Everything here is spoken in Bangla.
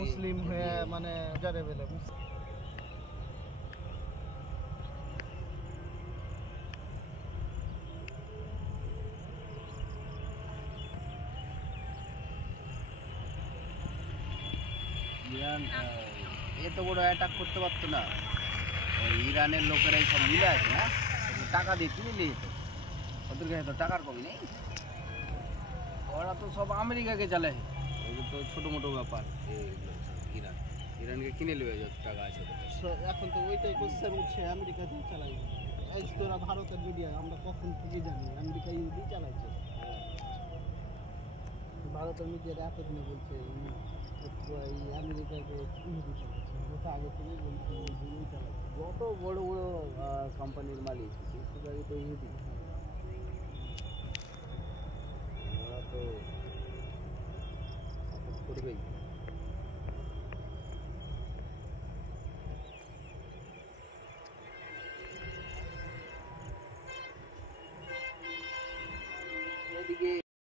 মুসলিম হয়ে মানে যারে বেলে ইরান এত বড় অ্যাটাক করতে পারতো না। ইরানের লোকেরাই সব মিলে আছে না, টাকা দিয়ে কিনে নিয়ে যেত। ওদের কাছে তো টাকার কমি নেই, ওরা তো সব আমেরিকাকে চালায়। এগুলো তো ছোটো মোটো ব্যাপার। ইরান ইরানকে কিনে নেবে যত টাকা আছে। এখন তো ওইটাই কোশ্চেন উঠছে, আমেরিকা দিয়ে চালাই এই তোরা ভারতের মিডিয়া আমরা কখন থেকে জানি আমেরিকা ইউদি চালাইছে। ভারতের মিডিয়ার এতদিনে বলছে এই আমেরিকাকে ইহুদি চালাচ্ছে, ওটা আগে থেকেই বলছে ইহুদি চালাচ্ছে। যত বড় বড় কোম্পানির মালিক সেটাকে তো ইহুদি, ওরা তো সাপোর্ট করবেই।